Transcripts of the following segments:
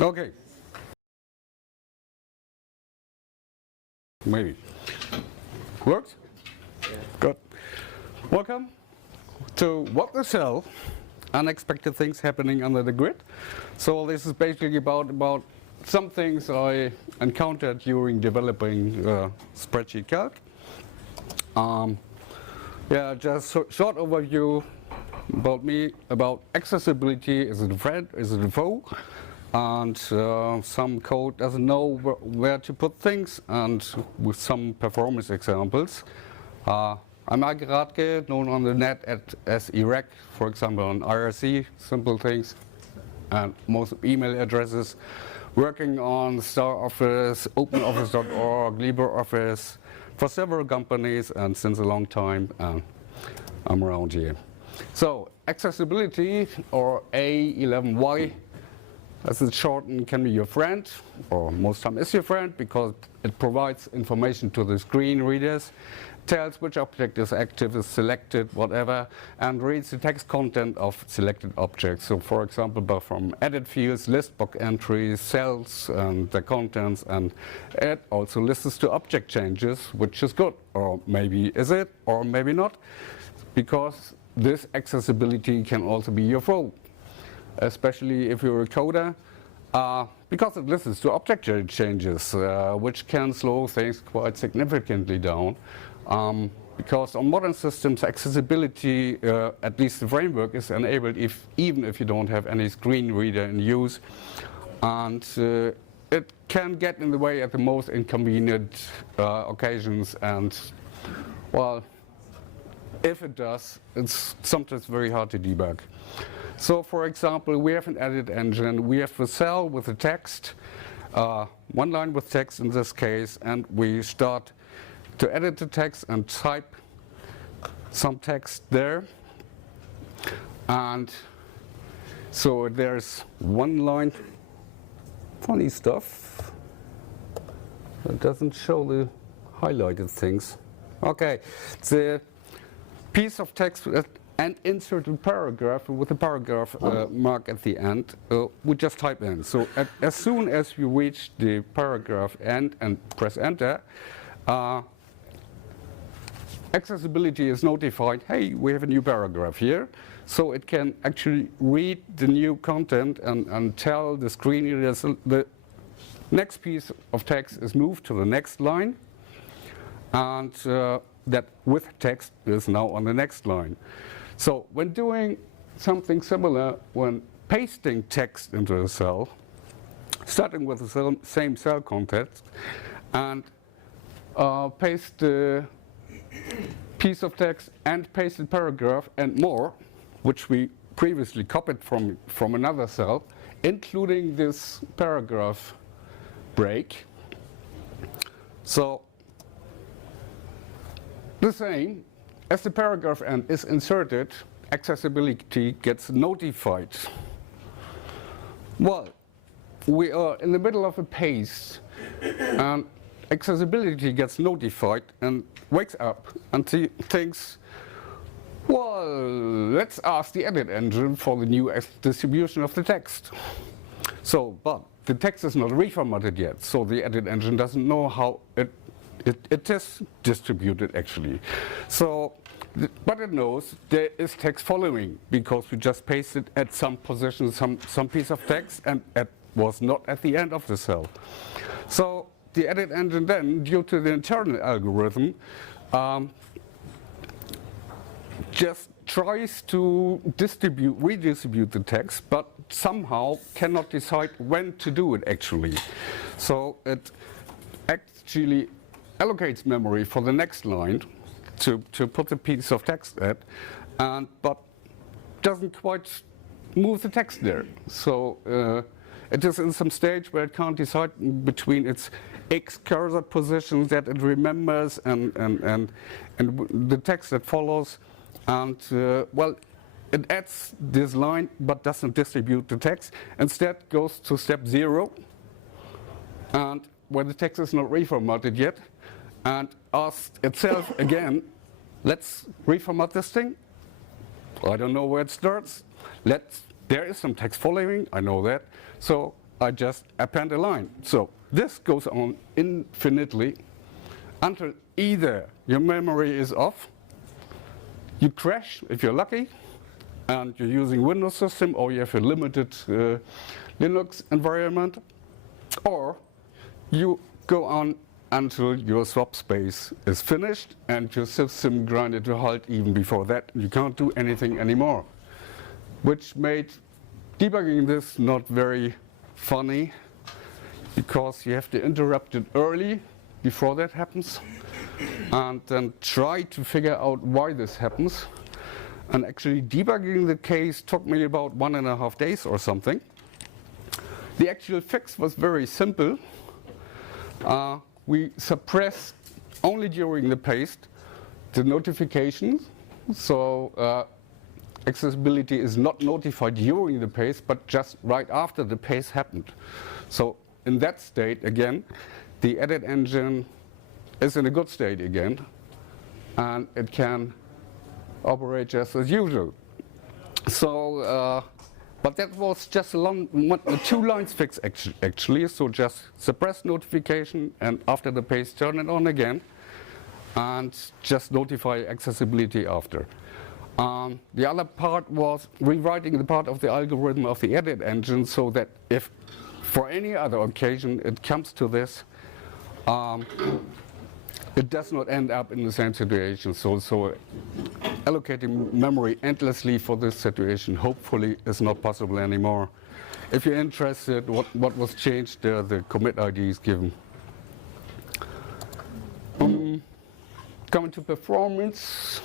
Okay. Maybe. Works? Yeah. Good. Welcome to What the Cell? Unexpected things happening under the grid. So this is basically about some things I encountered during developing spreadsheet calc. Yeah, just short overview about me, about accessibility. Is it a friend? Is it a foe? And some code doesn't know where to put things, and with some performance examples. I'm Mike Radke, known on the net as Iraq, for example, on IRC, simple things, and most email addresses. Working on StarOffice, OpenOffice.org, LibreOffice for several companies, and since a long time, I'm around here. So, accessibility, or A11Y, as it's shortened, can be your friend, or most time is your friend, because it provides information to the screen readers, tells which object is active, is selected, whatever, and reads the text content of selected objects. So, for example, from edit fields, list box entries, cells, and the contents, and it also listens to object changes, which is good, or maybe is it, or maybe not, because this accessibility can also be your foe, especially if you're a coder, because it listens to object changes, which can slow things quite significantly down. Because on modern systems, accessibility, at least the framework, is enabled even if you don't have any screen reader in use. And it can get in the way at the most inconvenient occasions. And, well, if it does, it's sometimes very hard to debug. So, for example, we have an edit engine. We have the cell with the text, one line with text in this case, and we start to edit the text and type some text there. And so there's one line, funny stuff, it doesn't show the highlighted things. Okay, the piece of text and inserted paragraph with a paragraph mark at the end, we just type in. So as soon as you reach the paragraph end and press enter, accessibility is notified, hey, we have a new paragraph here. So it can actually read the new content and tell the screen reader the next piece of text is moved to the next line, and that with text is now on the next line. So when doing something similar, when pasting text into a cell, starting with the same cell context, and paste the piece of text and pasted paragraph and more, which we previously copied from another cell, including this paragraph break. So the same as the paragraph end is inserted, accessibility gets notified. Well, we are in the middle of a paste, and accessibility gets notified and wakes up and thinks, well, let's ask the edit engine for the new distribution of the text. So, but the text is not reformatted yet, so the edit engine doesn't know how it is distributed actually. So, but it knows there is text following, because we just pasted at some position some piece of text, and it was not at the end of the cell. So the edit engine then, due to the internal algorithm, just tries to redistribute the text, but somehow cannot decide when to do it actually. So it actually allocates memory for the next line to put the piece of text at, but doesn't quite move the text there. So it is in some stage where it can't decide between its X cursor positions that it remembers and the text that follows, and well, it adds this line but doesn't distribute the text. Instead goes to step 0, and where the text is not reformatted yet, and asks itself again, let's reformat this thing. I don't know where it starts. There is some text following, I know that. So I just append a line. So this goes on infinitely until either your memory is off, you crash if you're lucky, and you're using Windows system, or you have a limited Linux environment, or you go on until your swap space is finished and your system grinded to halt even before that. You can't do anything anymore, which made debugging this not very funny, because you have to interrupt it early before that happens and then try to figure out why this happens. And actually debugging the case took me about 1.5 days or something. The actual fix was very simple. We suppressed only during the paste the notifications, so accessibility is not notified during the paste, but just right after the paste happened. So in that state, again, the edit engine is in a good state again, and it can operate just as usual. So, but that was just a 2 lines fix actually. So just suppress notification, and after the paste, turn it on again, and just notify accessibility after. The other part was rewriting the part of the algorithm of the edit engine, so that if for any other occasion it comes to this, it does not end up in the same situation. So allocating memory endlessly for this situation hopefully is not possible anymore. If you're interested what was changed, the commit ID is given. Coming to performance,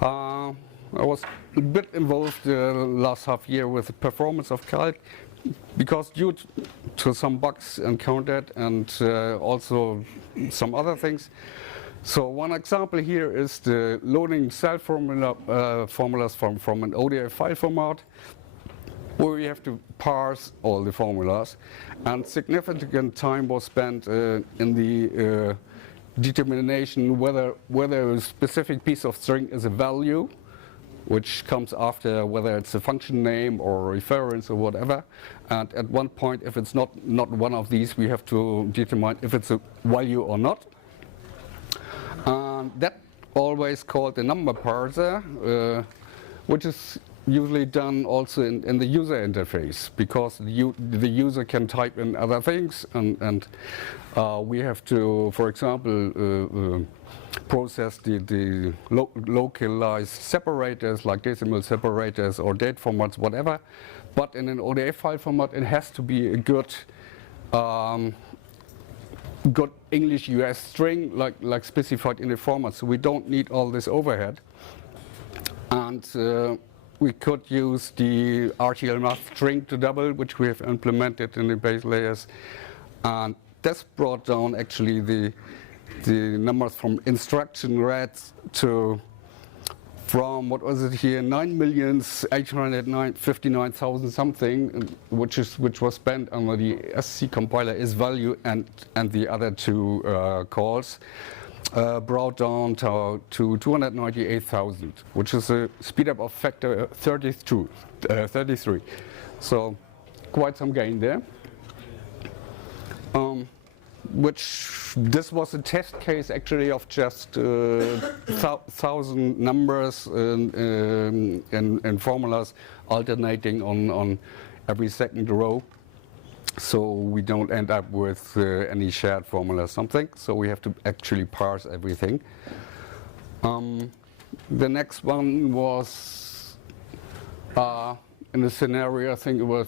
I was a bit involved last half year with the performance of Calc, because due to some bugs encountered and also some other things. So one example here is the loading cell formulas from an ODF file format, where we have to parse all the formulas, and significant time was spent in the determination whether a specific piece of string is a value, which comes after whether it's a function name or reference or whatever. And at one point, if it's not one of these, we have to determine if it's a value or not. That always called the number parser, which is usually done also in the user interface, because the user can type in other things, and we have to, for example, process the localized separators like decimal separators or date formats, whatever. But in an ODF file format, it has to be a good English US string, like specified in the format. So we don't need all this overhead. And we could use the RTL math string to double, which we have implemented in the base layers. And this brought down actually the numbers from instruction read to, from what was it here, 9,859,000 something, which was spent on the SC compiler is value and the other two calls, brought down to 298,000, which is a speed up of factor 33. So quite some gain there. Which this was a test case actually of just 1,000 numbers and formulas alternating on every second row, so we don't end up with any shared formula or something. So we have to actually parse everything. The next one was in a scenario, I think it was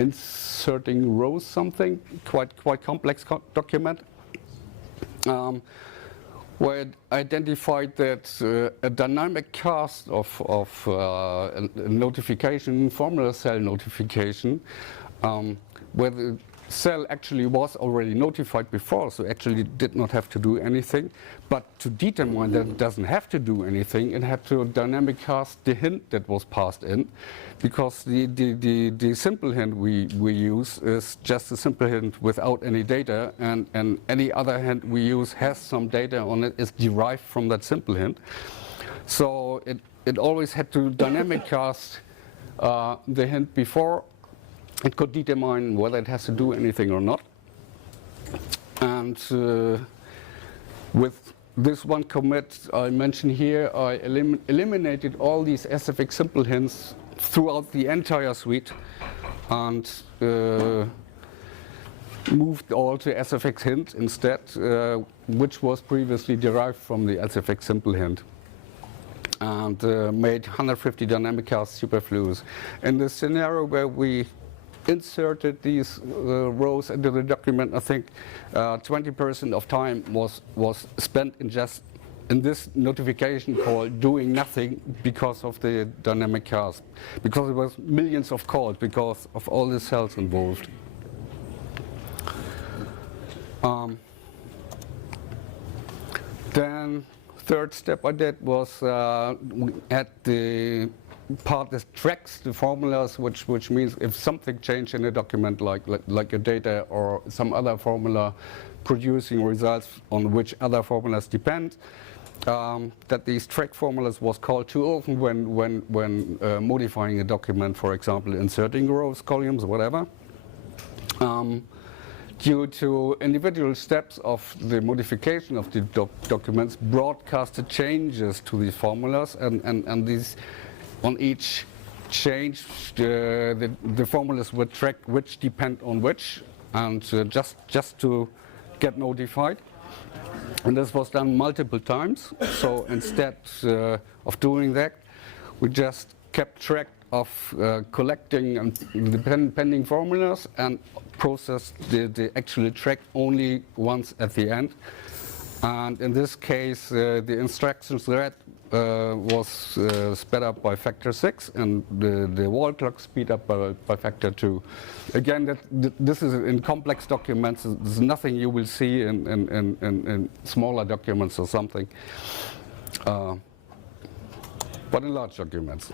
inserting rows, something quite complex document, where it identified that a dynamic cast of a notification, formula cell notification, where the cell actually was already notified before, so actually did not have to do anything. But to determine that it doesn't have to do anything, it had to dynamic cast the hint that was passed in, because the simple hint we use is just a simple hint without any data, and any other hint we use has some data on it, is derived from that simple hint. So it always had to dynamic cast the hint before, it could determine whether it has to do anything or not. And with this one commit I mentioned here, I eliminated all these SFX simple hints throughout the entire suite and moved all to SFX hint instead, which was previously derived from the SFX simple hint, and made 150 dynamic casts superfluous. In the scenario where we inserted these rows into the document, I think 20% of time was spent in this notification call doing nothing because of the dynamic cast, because it was millions of calls because of all the cells involved. Then third step I did was at the part that tracks the formulas, which means if something changed in a document, like your data or some other formula producing results on which other formulas depend, that these track formulas was called too often when modifying a document, for example, inserting rows, columns, whatever. Due to individual steps of the modification of the documents, broadcasted changes to these formulas, and these, on each change, the formulas would track which depend on which, and just to get notified. And this was done multiple times. So instead of doing that, we just kept track of collecting the pending formulas and processed the actual track only once at the end. And in this case, the instructions read was sped up by factor 6, and the wall clock speed up by factor 2. Again, this is in complex documents. There's nothing you will see in smaller documents or something, but in large documents.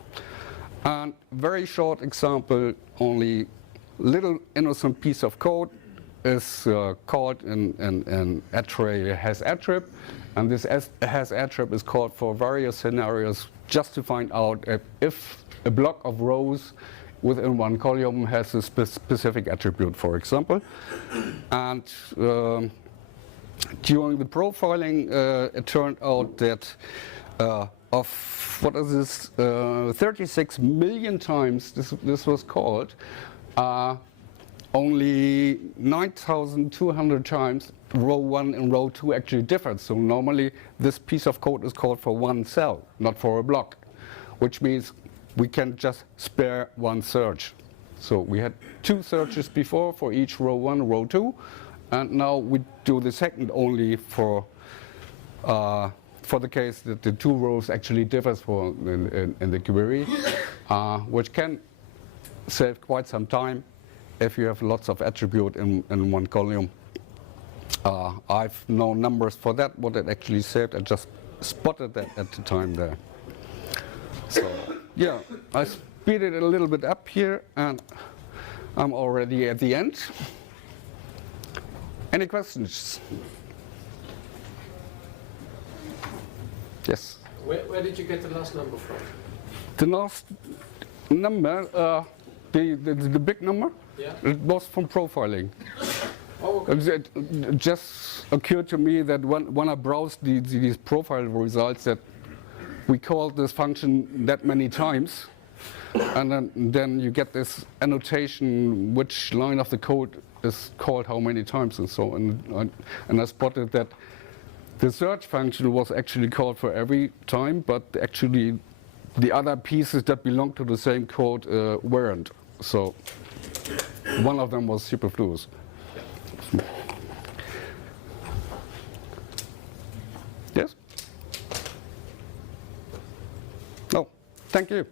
And very short example, only little innocent piece of code is called in array has attrib, and this has attrib is called for various scenarios just to find out if a block of rows within one column has a specific attribute, for example. And during the profiling, it turned out that of what is this 36 million times this was called, only 9,200 times row 1 and row 2 actually differed. So normally this piece of code is called for one cell, not for a block, which means we can just spare one search. So we had 2 searches before for each row 1, row 2, and now we do the second only for the case that the 2 rows actually differs in the query, which can save quite some time if you have lots of attribute in one column. I've no numbers for that, what it actually saved. I just spotted that at the time there. So yeah, I speeded it a little bit up here, and I'm already at the end. Any questions? Yes? Where did you get the last number from? The last number, the big number? Yeah. It was from profiling. Oh, okay. It just occurred to me that when I browsed these profile results, that we called this function that many times, and then you get this annotation which line of the code is called how many times and so on. And I spotted that the search function was actually called for every time, but actually the other pieces that belong to the same code weren't. So one of them was superfluous. Yes? No, thank you.